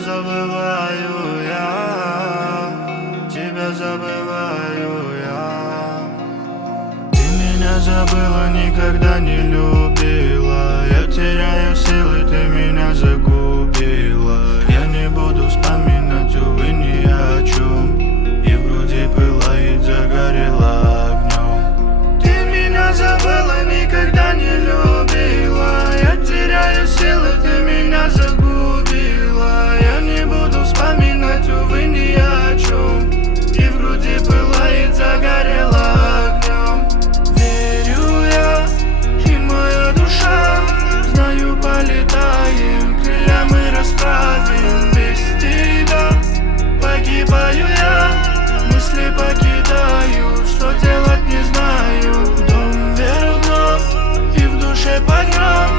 забываю я, тебя забываю я. Ты меня забыла, никогда не любила. Я теряю силы, ты меня загубила. Я не буду вспоминать, увы, ни о чем. И в груди пылает, загорела огнем. Ты меня забыла, никогда не любила. Я теряю силы, ты меня загубила. Я не буду вспоминать, увы, ни о чем. И в груди пылает, загорела огнем. Верю я, и моя душа, знаю, полетаем, крылья мы расправим. Без тебя погибаю я, мысли покидаю, что делать не знаю. Дом вверх и в душе погром,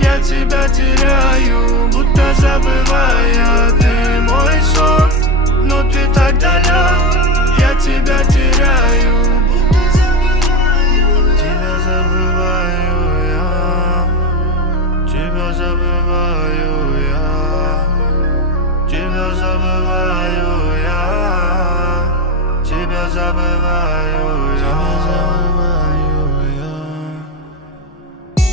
я тебя теряю, будто забывая. Ты мой сон, но ты так далек, я тебя теряю. Тебя забываю я, тебя забываю я, тебя забываю я, тебя забываю я.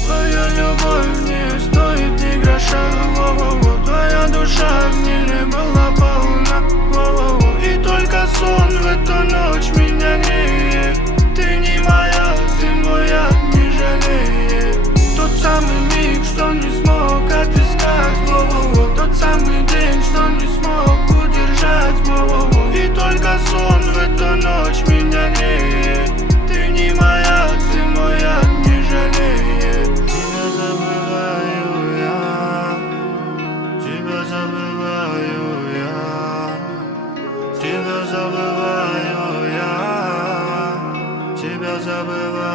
Твоя любовь не стоит ни гроша, во-во-во. Твоя душа в гниле была полна, во-во-во. И только сон в эту ночь меня греет. Ты не моя, ты моя, не жалеет. Тот самый миг, что не смог отыскать, во-во-во. Тот самый день, что не смог удержать, во-во-во. И только сон в эту ночь меня греет. Ты не моя, ты моя, не жалеет. Тебя забываю я, тебя забываю я, тебя забываю я, тебя забываю.